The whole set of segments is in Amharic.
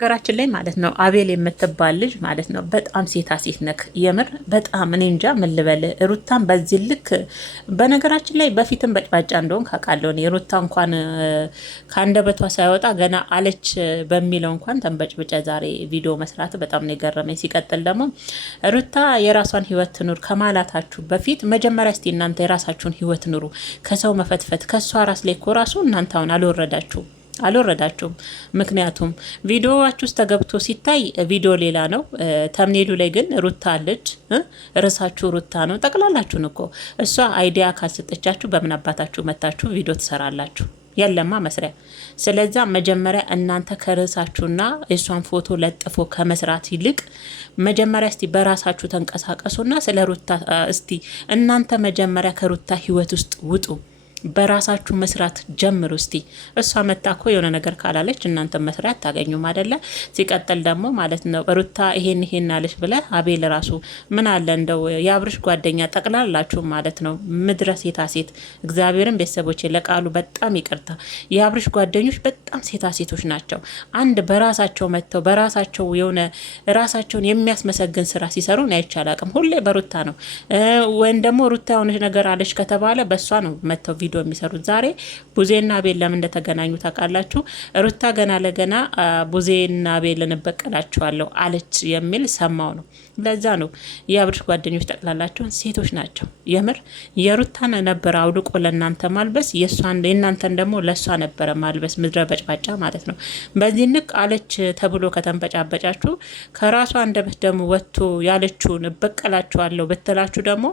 ነገራችን ላይ ማለት ነው አቤል የምትባል ልጅ ማለት ነው በጣም ሴታ ሴት ነክ የምር በጣም እኔ እንጃ ምን ልበል። ሩታን በዚህ ልክ በነገራችን ላይ በፊትም በጭባጫ እንደሆን ካውቃለሁ። የሩታ እንኳን ከአንደበቷ ሳይወጣ ገና አለች በሚለው እንኳን ተንበጭብጨ ዛሬ ቪዲዮ መስራት በጣም ነው የገረመኝ። ሲቀጥል ደግሞ ሩታ የራሷን ህይወት ትኑር ከማላታችሁ በፊት መጀመሪያ እስቲ እናንተ የራሳችሁን ህይወት ኑሩ። ከሰው መፈትፈት ከሷ ራስ ላይ እኮ ራሱ እናንተ አሁን አልወረዳችሁም። ምክንያቱም ቪዲዮዋችሁ ውስጥ ተገብቶ ሲታይ ቪዲዮ ሌላ ነው፣ ተምኔሉ ላይ ግን ሩታ አለች፣ ርዕሳችሁ ሩታ ነው። ጠቅላላችሁን እኮ እሷ አይዲያ ካልሰጠቻችሁ በምን አባታችሁ መታችሁ ቪዲዮ ትሰራላችሁ? የለማ መስሪያ። ስለዛ መጀመሪያ እናንተ ከርዕሳችሁና የእሷን ፎቶ ለጥፎ ከመስራት ይልቅ መጀመሪያ እስቲ በራሳችሁ ተንቀሳቀሱና ስለ ሩታ እስቲ እናንተ መጀመሪያ ከሩታ ህይወት ውስጥ ውጡ። በራሳችሁ መስራት ጀምሩ። እስቲ እሷ መጣኮ የሆነ ነገር ካላለች እናንተ መስራት ታገኙም አይደለ? ሲቀጥል ደግሞ ማለት ነው ሩታ ይሄን አለች ብለ አቤል ራሱ ምን አለ እንደው የአብርሽ ጓደኛ ጠቅላላችሁ ማለት ነው ምድረ ሴታ ሴት እግዚአብሔርን ቤተሰቦች ለቃሉ በጣም ይቅርታ። የአብርሽ ጓደኞች በጣም ሴታ ሴቶች ናቸው። አንድ በራሳቸው መጥተው በራሳቸው የሆነ ራሳቸውን የሚያስመሰግን ስራ ሲሰሩ ነው አይቻላቅም። ሁሌ በሩታ ነው ወይም ደግሞ ሩታ የሆነች ነገር አለች ከተባለ በእሷ ነው መጥተው ቪዲዮ የሚሰሩት። ዛሬ ቡዜና አቤል ለምን እንደተገናኙ ታውቃላችሁ? ሩታ ገና ለገና ቡዜና አቤልን እበቀላቸዋለሁ አለች የሚል ሰማው ነው። ለዛ ነው የአብርሽ ጓደኞች ጠቅላላቸው ሴቶች ናቸው። የምር የሩታን ነበረ አውልቆ ለእናንተ ማልበስ፣ የእናንተን ደግሞ ለእሷ ነበረ ማልበስ። ምድረ በጭባጫ ማለት ነው። በዚህ ንቅ አለች ተብሎ ከተንበጫበጫችሁ ከራሷ አንደበት ደግሞ ወጥቶ ያለችውን እበቀላችኋለሁ ብትላችሁ ደግሞ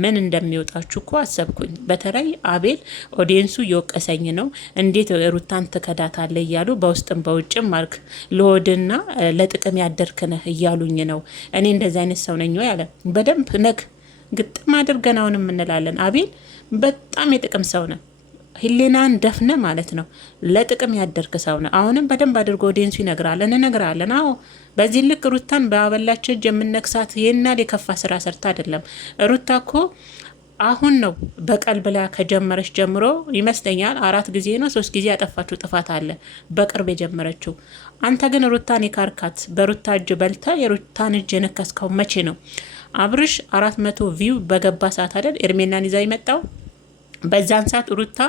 ምን እንደሚወጣችሁ እኮ አሰብኩኝ። በተለይ አቤል ኦዲየንሱ እየወቀሰኝ ነው፣ እንዴት ሩታን ትከዳታለ እያሉ በውስጥም በውጭም ማርክ ለወድና ለጥቅም ያደርክነህ እያሉኝ ነው። እኔ እንደዚህ አይነት ሰው ነኝ ያለ በደንብ ነግ ግጥም አድርገናውን እንላለን። አቤል በጣም የጥቅም ሰው ነው። ህሊናን ደፍነ ማለት ነው። ለጥቅም ያደርክ ሰው ነው። አሁንም በደንብ አድርጎ ኦዲየንሱ እንነግራለን። አዎ በዚህ ልክ ሩታን በአበላቸው እጅ የምነክሳት ይናል የከፋ ስራ ሰርታ አይደለም። ሩታ እኮ አሁን ነው በቀል ብላ ከጀመረች ጀምሮ ይመስለኛል 4 ጊዜ ነው 3 ጊዜ ያጠፋችው ጥፋት አለ በቅርብ የጀመረችው። አንተ ግን ሩታን የካርካት በሩታ እጅ በልታ የሩታን እጅ የነከስከው መቼ ነው? አብርሽ 400 ቪው በገባ ሰዓት አይደል ኤርሜናን ይዛ ይመጣው። በዛን ሰዓት ሩታ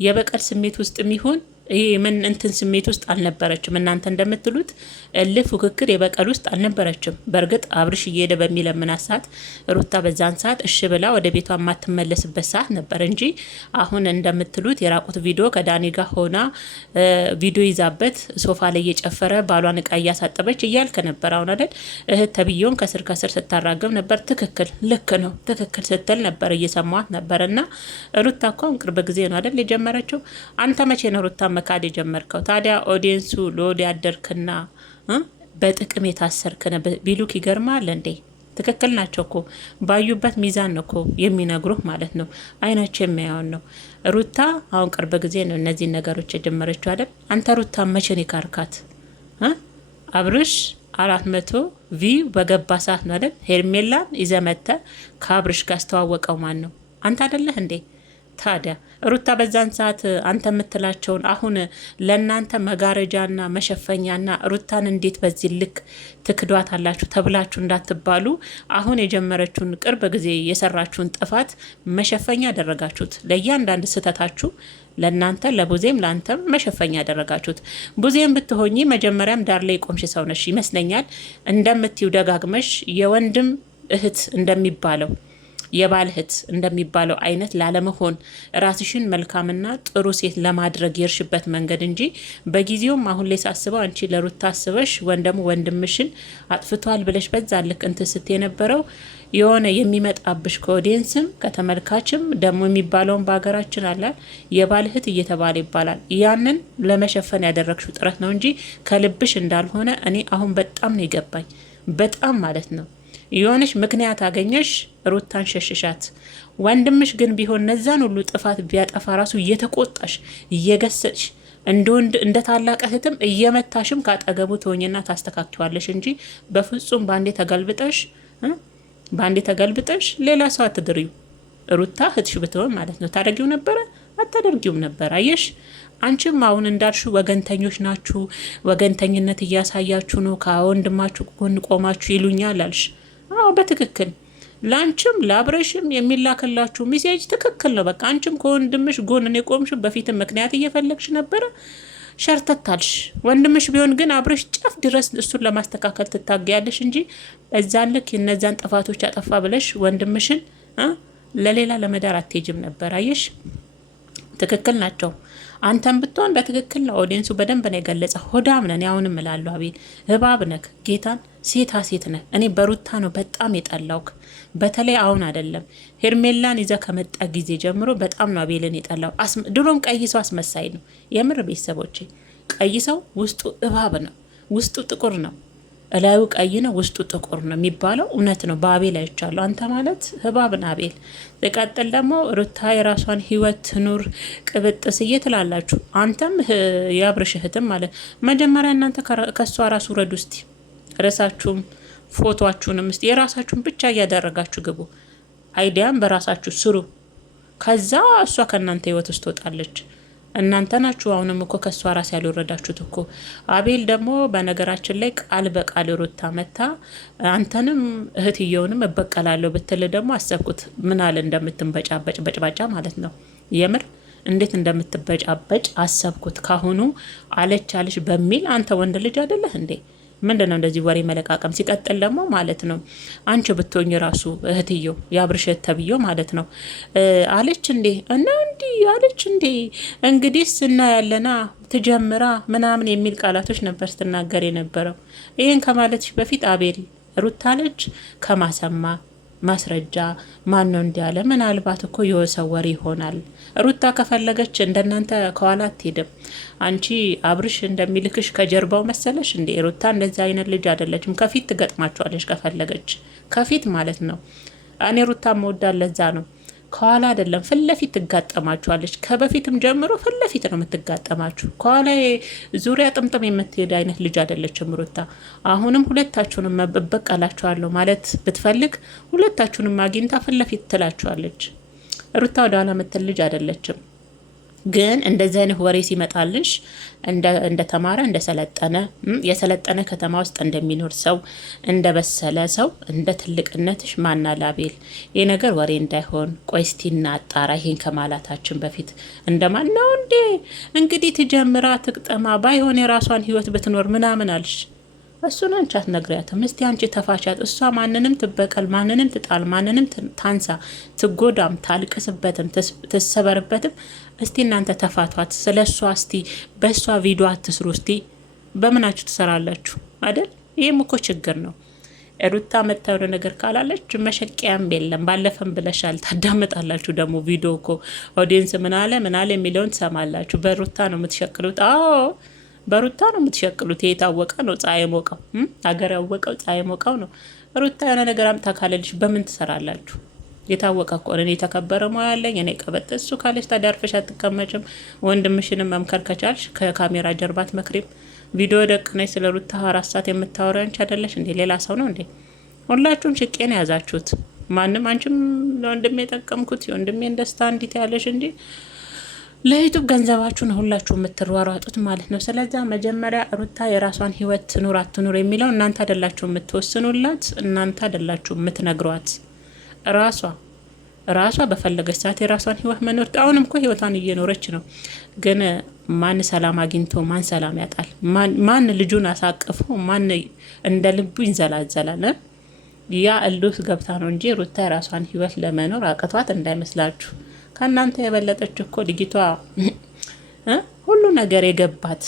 የበቀል ስሜት ውስጥ የሚሆን ይሄ ምን እንትን ስሜት ውስጥ አልነበረችም። እናንተ እንደምትሉት እልህ ፉክክር የበቀል ውስጥ አልነበረችም። በእርግጥ አብርሽ እየሄደ በሚለምናት ሰዓት ሩታ በዛን ሰዓት እሺ ብላ ወደ ቤቷ የማትመለስበት ሰዓት ነበር እንጂ አሁን እንደምትሉት የራቁት ቪዲዮ ከዳኒ ጋር ሆና ቪዲዮ ይዛበት ሶፋ ላይ እየጨፈረ ባሏን እቃ እያሳጠበች እያልከ ነበር። አሁን አይደል እህት ተብዬውን ከስር ስታራግብ ነበር። ትክክል ልክ ነው ትክክል ስትል ነበር እየሰማት ነበር። እና ሩታ እኮ ቅርብ ጊዜ ነው አይደል የጀመረችው። አንተ መቼ ነው ሩታ መካድ የጀመርከው? ታዲያ ኦዲየንሱ ለወድ ያደርክና በጥቅም የታሰርክነ ቢሉክ ይገርማል እንዴ? ትክክል ናቸው እኮ ባዩበት ሚዛን ነው እኮ የሚነግሩህ ማለት ነው። አይናቸው የሚያየውን ነው። ሩታ አሁን ቅርብ ጊዜ ነው እነዚህ ነገሮች የጀመረችው አይደል? አንተ ሩታ መቼን ይካርካት? አብርሽ 400 ቪው በገባ ሰዓት ነው አይደል ሄርሜላን ይዘመተ ከአብርሽ ጋር አስተዋወቀው ማን ነው? አንተ አይደለህ እንዴ? ታዲያ ሩታ በዛን ሰዓት አንተ የምትላቸውን አሁን ለእናንተ መጋረጃና መሸፈኛና ሩታን እንዴት በዚህ ልክ ትክዷት አላችሁ ተብላችሁ እንዳትባሉ አሁን የጀመረችውን ቅርብ ጊዜ የሰራችሁን ጥፋት መሸፈኛ ያደረጋችሁት። ለእያንዳንድ ስህተታችሁ ለእናንተ ለቡዜም ለአንተም መሸፈኛ ያደረጋችሁት። ቡዜም ብትሆኚ መጀመሪያም ዳር ላይ ቆምሽ ሰው ነሽ ይመስለኛል። እንደምትዩ ደጋግመሽ የወንድም እህት እንደሚባለው የባል እህት እንደሚባለው አይነት ላለመሆን ራስሽን መልካምና ጥሩ ሴት ለማድረግ የርሽበት መንገድ እንጂ በጊዜውም አሁን ላይ ሳስበው አንቺ ለሩታ አስበሽ ወንድምሽን አጥፍቷል ብለሽ በዛ ልክ እንትን ስት የነበረው የሆነ የሚመጣብሽ ከኦዲየንስም ከተመልካችም ደግሞ የሚባለውን በሀገራችን አለ የባል እህት እየተባለ ይባላል። ያንን ለመሸፈን ያደረግሽው ጥረት ነው እንጂ ከልብሽ እንዳልሆነ እኔ አሁን በጣም ነው የገባኝ። በጣም ማለት ነው የሆነሽ ምክንያት አገኘሽ ሩታን ሸሽሻት። ወንድምሽ ግን ቢሆን ነዛን ሁሉ ጥፋት ቢያጠፋ ራሱ እየተቆጣሽ እየገሰጥሽ እንደ ታላቅ እህትም እየመታሽም ካጠገቡ ትሆኝና ታስተካክቷለሽ እንጂ በፍጹም ባንዴ ተገልብጠሽ ሌላ ሰው አትድሪው። ሩታ እህትሽ ብትሆን ማለት ነው ታደርጊው ነበረ? አታደርጊውም ነበር። አየሽ አንቺም አሁን እንዳልሹ ወገንተኞች ናችሁ፣ ወገንተኝነት እያሳያችሁ ነው፣ ከወንድማችሁ ጎን ቆማችሁ ይሉኛል አልሽ። አዎ በትክክል ለአንቺም ለአብረሽም የሚላክላችሁ ሚሴጅ ትክክል ነው። በቃ አንቺም ከወንድምሽ ጎን ነው የቆምሽው። በፊትም ምክንያት እየፈለግሽ ነበረ፣ ሸርተታልሽ። ወንድምሽ ቢሆን ግን አብረሽ ጫፍ ድረስ እሱን ለማስተካከል ትታገያለሽ እንጂ እዛን ልክ እነዛን ጥፋቶች አጠፋ ብለሽ ወንድምሽን ለሌላ ለመዳር አትሄጅም ነበር። አየሽ፣ ትክክል ናቸው። አንተም ብትሆን በትክክል ነው። ኦዲየንሱ በደንብ ነው የገለጸ። ሆዳም ነን። አሁንም እላለሁ አቤል እባብ ነክ ጌታን ሴታ ሴት ነህ። እኔ በሩታ ነው በጣም የጠላውክ። በተለይ አሁን አይደለም ሄርሜላን ይዘ ከመጣ ጊዜ ጀምሮ በጣም ነው አቤልን የጠላው። ድሮም ቀይ ሰው አስመሳይ ነው። የምር ቤተሰቦቼ፣ ቀይ ሰው ውስጡ እባብ ነው፣ ውስጡ ጥቁር ነው። እላዩ ቀይ ነው ውስጡ ጥቁር ነው የሚባለው እውነት ነው። በአቤል አይቻለሁ። አንተ ማለት እባብን አቤል። ሲቀጥል ደግሞ ሩታ የራሷን ህይወት ትኑር ቅብጥስ እየትላላችሁ። አንተም የአብርሽ እህትም ማለት መጀመሪያ እናንተ ከእሷ ራሱ ረዱ እስቲ ርዕሳችሁም ፎቶችሁንም እስቲ የራሳችሁን ብቻ እያደረጋችሁ ግቡ። አይዲያም በራሳችሁ ስሩ። ከዛ እሷ ከእናንተ ህይወት ውስጥ ትወጣለች። እናንተ ናችሁ አሁንም እኮ ከሷ ራስ ያልወረዳችሁት እኮ። አቤል ደግሞ በነገራችን ላይ ቃል በቃል ሩታ መታ አንተንም እህትየውንም እበቀላለሁ ብትል ደግሞ አሰብኩት። ምን አለ እንደምትንበጫበጭ በጭባጫ ማለት ነው። የምር እንዴት እንደምትበጫበጭ አሰብኩት። ካሁኑ አለች በሚል አንተ ወንድ ልጅ አይደለህ እንዴ? ምንድን ነው እንደዚህ ወሬ መለቃቀም? ሲቀጥል ደግሞ ማለት ነው አንቺ ብትሆኝ ራሱ እህትየው የአብርሽ ተብዬው ማለት ነው አለች እንዴ እና እንዲህ አለች እንዴ እንግዲህ ስና ያለና ትጀምራ ምናምን የሚል ቃላቶች ነበር ስትናገር የነበረው። ይህን ከማለትሽ በፊት አቤል ሩታ አለች ከማሰማ ማስረጃ ማን ነው እንዲያለ? ምናልባት እኮ የወሰው ወሬ ይሆናል። ሩታ ከፈለገች እንደናንተ ከኋላ አትሄድም። አንቺ አብርሽ እንደሚልክሽ ከጀርባው መሰለሽ እንዴ? ሩታ እንደዚህ አይነት ልጅ አይደለችም። ከፊት ትገጥማቸዋለች ከፈለገች፣ ከፊት ማለት ነው። እኔ ሩታ መወዳት ለዛ ነው። ከኋላ አይደለም ፊት ለፊት ትጋጠማችኋለች። ከበፊትም ጀምሮ ፊት ለፊት ነው የምትጋጠማችሁ። ከኋላ ዙሪያ ጥምጥም የምትሄድ አይነት ልጅ አይደለችም ሩታ። አሁንም ሁለታችሁንም እበቀላችኋለሁ ማለት ብትፈልግ ሁለታችሁንም አግኝታ ፊት ለፊት ትላችኋለች። ሩታ ወደ ኋላ የምትል ልጅ አይደለችም። ግን እንደዚህ አይነት ወሬ ሲመጣልሽ እንደተማረ እንደሰለጠነ የሰለጠነ ከተማ ውስጥ እንደሚኖር ሰው እንደበሰለ ሰው እንደ ትልቅነትሽ ማናል አቤል፣ ይህ ነገር ወሬ እንዳይሆን ቆይ እስቲ እናጣራ። ይሄን ከማላታችን በፊት እንደማን ነው እንዴ እንግዲህ ትጀምራ ትቅጠማ ባይሆን የራሷን ህይወት ብትኖር ምናምን አልሽ። እሱን አንቺ አትነግሪያትም። እስቲ አንቺ ተፋቻት። እሷ ማንንም ትበቀል፣ ማንንም ትጣል፣ ማንንም ታንሳ፣ ትጎዳም፣ ታልቅስበትም፣ ትሰበርበትም። እስቲ እናንተ ተፋቷት። ስለ እሷ እስቲ በእሷ ቪዲዮ አትስሩ። እስቲ በምናችሁ ትሰራላችሁ አይደል? ይህም እኮ ችግር ነው። ሩታ መታወረ ነገር ካላለች መሸቂያም የለም። ባለፈም ብለሻል። ታዳምጣላችሁ ደግሞ ቪዲዮ እኮ ኦዲየንስ ምናለ የሚለውን ትሰማላችሁ። በሩታ ነው የምትሸቅሉት። አዎ በሩታ ነው የምትሸቅሉት። የታወቀ ነው። ፀሐይ ሞቀው ሀገር ያወቀው ፀሐይ ሞቀው ነው። ሩታ የሆነ ነገር አምጣ ካለልሽ በምን ትሰራላችሁ? የታወቀ እኮ እኔ የተከበረ ሙያ ያለኝ እኔ ቀበጥ እሱ ካለች ታዲያ አርፈሽ አትቀመጭም? ወንድምሽንም መምከር ከቻልሽ ከካሜራ ጀርባ አትመክሪም? ቪዲዮ ደቅነሽ ስለ ሩታ 4 ሰዓት የምታወሪ አንቺ አይደለሽ እንዴ? ሌላ ሰው ነው እንዴ? ሁላችሁም ሽቄን የያዛችሁት። ማንም አንቺም ለወንድሜ የጠቀምኩት የወንድሜን ደስታ እንዲት ያለሽ እንጂ ለዩቱብ ገንዘባችሁን ሁላችሁ የምትሯሯጡት ማለት ነው። ስለዚህ መጀመሪያ ሩታ የራሷን ህይወት ትኑር አትኑር የሚለው እናንተ አይደላችሁ የምትወስኑላት፣ እናንተ አይደላችሁ የምትነግሯት። ራሷ በፈለገች ሰዓት የራሷን ህይወት መኖር። አሁንም እኮ ህይወቷን እየኖረች ነው። ግን ማን ሰላም አግኝቶ ማን ሰላም ያጣል? ማን ልጁን አሳቅፎ ማን እንደ ልቡ ይንዘላዘላል? ያ እልህ ገብታ ነው እንጂ ሩታ የራሷን ህይወት ለመኖር አቅቷት እንዳይመስላችሁ። ከእናንተ የበለጠች እኮ ልጅቷ ሁሉ ነገር የገባት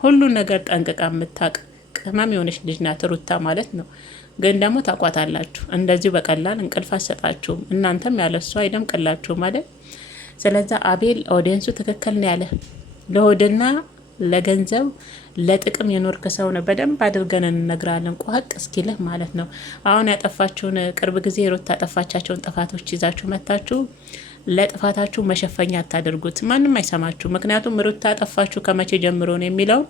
ሁሉ ነገር ጠንቅቃ የምታቅ ቅመም የሆነች ልጅ ናት ሩታ ማለት ነው። ግን ደግሞ ታቋታላችሁ። እንደዚሁ በቀላል እንቅልፍ አሰጣችሁም። እናንተም ያለሷ አይደምቅላችሁ ማለት። ስለዛ አቤል ኦዲየንሱ ትክክል ነው ያለ። ለሆድና ለገንዘብ ለጥቅም የኖርክ ሰው ነው። በደንብ አድርገን እንነግራለን ቋቅ እስኪልህ ማለት ነው። አሁን ያጠፋችሁን ቅርብ ጊዜ ሩታ ያጠፋቻቸውን ጥፋቶች ይዛችሁ መታችሁ ለጥፋታችሁ መሸፈኛ አታድርጉት። ማንም አይሰማችሁ። ምክንያቱም ሩታ ያጠፋችሁ ከመቼ ጀምሮ ነው የሚለው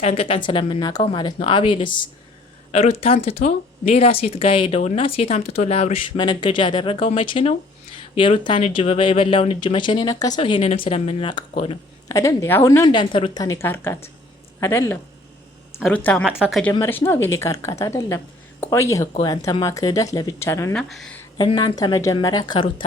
ጠንቅቀን ስለምናውቀው ማለት ነው። አቤልስ ሩታን ትቶ ሌላ ሴት ጋር ሄደውና ሴት አምጥቶ ለአብርሽ መነገጃ ያደረገው መቼ ነው? የሩታን እጅ የበላውን እጅ መቼ ነው የነከሰው? ይሄንንም ስለምናውቅ እኮ ነው። አይደል እንዴ? አሁን ነው እንደ አንተ ሩታን የካርካት አይደለም። ሩታ ማጥፋት ከጀመረች ነው አቤል የካርካት አይደለም። ቆየህ እኮ ያንተማ ክህደት ለብቻ ነው። እና እናንተ መጀመሪያ ከሩታ